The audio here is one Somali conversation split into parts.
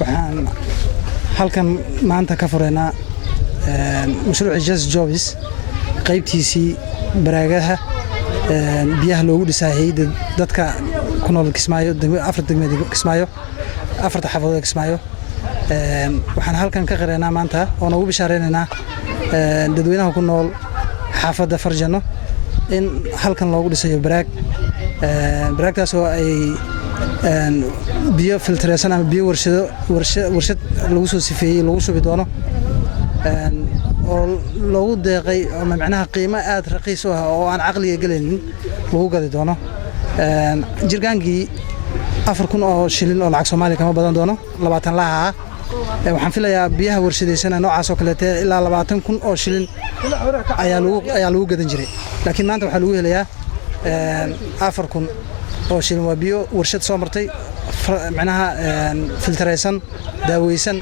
waxaan halkan maanta ka fureynaa mashruuca Just Jobs qaybtiisii baraagaha biyaha loogu dhisayay dadka ku nool Kismaayo afar degmada Kismaayo afarta xafadood Kismaayo waxaan halkan ka qareynaa maanta oo ugu bishaareynaa dadweynaha ku nool xaafadda Farjano in halkan loogu dhisayo baraagtaas oo ay biyo filtration ama biyo warshad lagu soo sifeeyay lagu shubi doono oo loogu deeqay ama macnaha qiimo aad raqiis ah oo aan aqliga galaynin lagu gadi doono jirgaankii 4,000 oo shilin oo lacag Soomaali kama badan doono 20 laha waxaan filayaa biyaha warshadaysan noocaas oo kale ilaa 20,000 oo shilin ayaa lagu gadan jiray laakiin maanta waxa lagu helayaa 4,000 oo shilin waa biyo warshad soo martay macnaha filtraysan daawaysan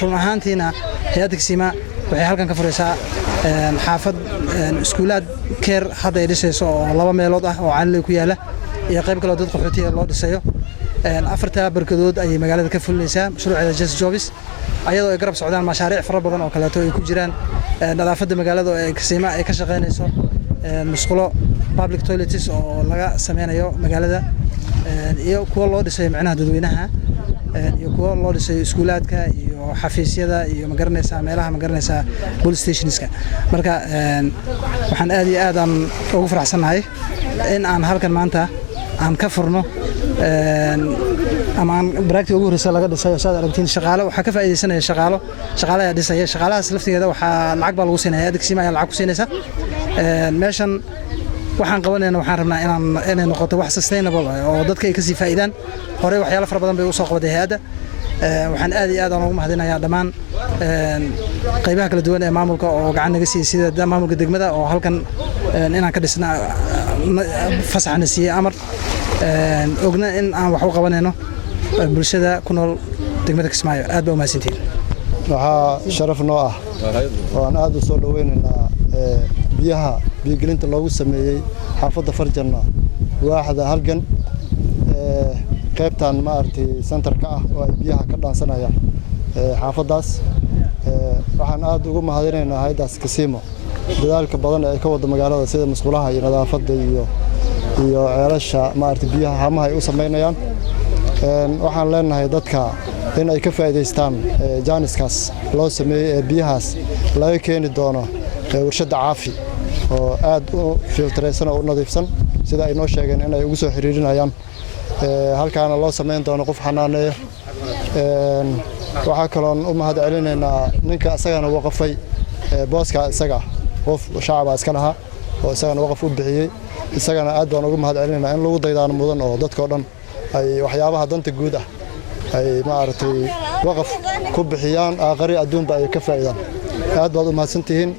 run ahaantiina hay'adda Kisima waxay halkan ka furaysaa xaafad iskuulaad care hadda ay dhisayso oo 2 meelood ah oo caalay ku yaala iyo qayb kale oo dad qaxootiga loo dhisayo afarta barkadood ay magaalada ka fulinaysaa mashruuca Just Jobs ayadoo ay garab socdaan mashaariic fara badan oo kale ay ku jiraan nadaafadda magaalada oo ay Kisima ay ka shaqeynayso musqulo public toilets oo laga sameeyo magaalada iyo kuwa loo dhisay macnaha dadweynaha iyo kuwa loo dhisay iskuulaadka iyo xafiisyada iyo magaranaysa meelaha magaranaysa police stationska marka waxaan aad iyo aad ugu faraxsanahay in aan halkan maanta aan ka furno ama baraagtii ugu horreysay laga dhisay saad aragtiin shaqaale waxa ka faa'iideysanaya shaqaalaha dhisaya shaqaalahaas laftigeeda waxa lacag baa lagu siinayaa Kisima ayaa lacag ku siinaysa meeshan waxaan qabanayna waxaan rabnaa inay noqoto wax sustainable oo dadka ay ka sii faa'iidaan hore waxyaalo fara badan bay u soo qabaday hay'adda waxaan aad iyo aad ugu mahadinayaa dhammaan qaybaha kala duwan ee maamulka oo gacan naga siiyay sida maamulka degmada oo halkan inaan ka dhisna fasaxna siiyay amar ogna in aan wax u qabanayno bulshada ku nool degmada Kismaayo aad baa u mahadsantiin waxa sharaf noo ah oo aan aad u soo dhaweynaynaa biyaha biyo-gelinta loogu sameeyay xaafadda Farjano waaxda halgan qaybtan maartay centerka ah oo ay biyaha ka dhaansanayaan xaafadaas waxaan aad ugu mahadinaynaa hay'adaas Kisima dadaalka badan ee ka wada magaalada sida musqulaha iyo nadaafadda iyo ceelasha maartay biyaha hamaha ay u sameynayaan waxaan leenahay dadka in ay ka faa'iideystaan jaaniskaas loo sameeyay ee biyahaas laga keeni doono warshada caafi oo aad u filtraysan oo nadiifsan sida ay noo sheegeen in ay ugu soo xiriirinayaan halkaana loo sameyn doono qof xanaaneeyo waxa kale oo u mahad celinaynaa ninka asagana waqafay booska isaga qof shacab iska lahaa oo isagana waqaf u bixiyay isagana aad baan ugu mahad celinaynaa in lagu daydaan mudan oo dadka oo dhan ay waxyaabaha danta guud ah ay maartay waqaf ku bixiyaan aqari adduunba ay ka faa'iidaan aad baad u mahadsantihiin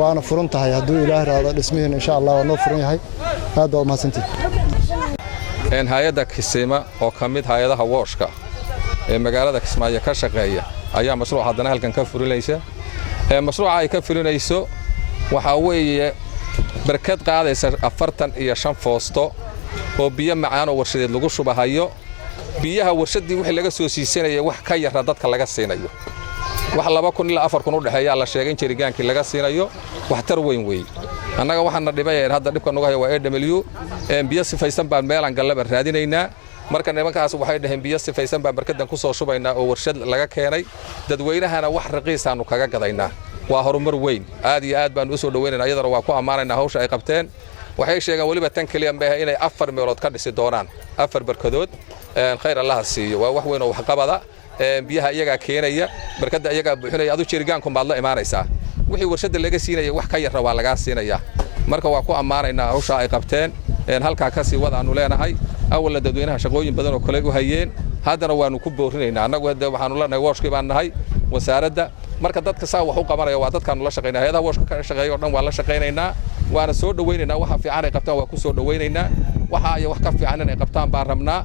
waana furan tahay hadduu Ilaahay raado dhismihiin insha Allah waa noo furan yahay aad baad u mahadsantihiin hay'adda Kisima oo kamid hay'adaha washka ee magaalada Kismaayo ka shaqeeya ayaa mashruuc haddana halkan ka fulinaysa mashruuca ay ka fulinayso waxa weeye barkad qaadaysa 45 foosto oo biyo macaan oo warshadeed lagu shubahayo biyaha warshadii wixii laga soo siisanayay wax ka yar dadka laga siinayo wax 2,000 ilaa 4,000 u dhaxeeya la sheegay jirigaankii laga siinayo wax tar weyn annaga waxaana dhibay hadda dhibka nagu hayo waa AW biyo sifaysan baan meelan galaba raadinaynaa marka nimankaas waxay dhaheen biyo sifaysan baan barkadan ku soo shubaynaa oo warshad laga keenay dadweynahana wax raqiis aanu kaga gadaynaa waa horumar weyn aad iyo aad baan u soo dhaweynaynaa iyadana waa ku amaanaynaa hawsha ay qabteen waxay sheegaan waliba tan kaliya ma inay 4 meelood ka dhisi doonaan 4 barkadood khayr Allah siiyo waa wax weyn oo wax qabada biyaha iyaga keenaya barkada iyaga buuxinaya adu jirigaanku baad la imaanaysaa wixii warshada laga siinayay wax ka yar waa laga siinaya marka waa ku amaanaynaa hawsha ay qabteen halka ka sii wadaanu leenahay awal dadweynaha shaqooyin badan oo kale u hayeen haddana waanu ku boorinaynaa annagu waxaanu leenahay washkii baan nahay wasaaradda marka dadka saa wax u qabanaya waa dadkaanu la shaqeynaa hay'adaha washka ka shaqeeyo dhan waa la shaqeynaynaa waana soo dhaweynaynaa waxa fiican ay qabtaan waa ku soo dhaweynaynaa waxa ay wax ka fiican inay qabtaan baan rabnaa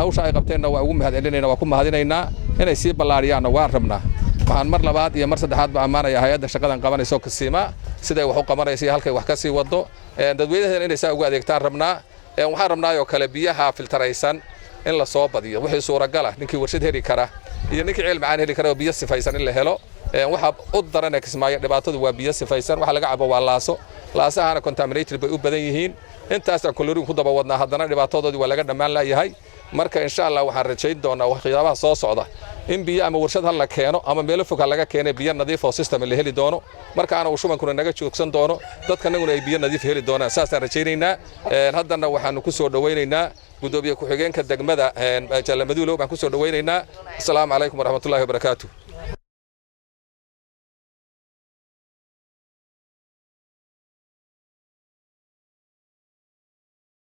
hawsha ay qabteenna waa ugu mahad celinaynaa waa ku mahadinaynaa inay sii ballaariyaanna waan rabnaa waxaan mar labaad iyo mar saddexaad ba amaanaya hay'adda shaqadan qabanayso Kisima siday wax u qabanayso halkay wax ka sii wado dadweynaha inay saa ugu adeegtaan rabnaa waxaan rabnaa oo kale biyaha filtraysan in la soo badiyo wixii suuragal ah ninkii warshad heli kara iyo ninkii cilmi aan heli kara oo biyo sifaysan in la helo waxa u daran Kismaayo dhibaatadu waa biyo sifaysan waxa laga cabo waa laasahana contaminated bay u badan yihiin intaas aan chlorine ku daba wadnaa haddana dhibaatadoodii waa laga dhamaan laayahay marka insha Allah waxaan rajayn doonaa waxyaabaha soo socda in biyo ama warshad hal la keeno ama meel fog laga keenay biyo nadiif oo system la heli doono marka aan shubankuna naga joogsan doono dadkanaguna ay biyo nadiif heli doonaan saasaan rajaynaynaa haddana waxaan ku soo dhaweynaynaa gudoomiye ku xigeenka degmada Jaalamaduulo baan ku soo dhaweynaynaa assalaamu calaykum waraxmatullaahi wabarakaatuh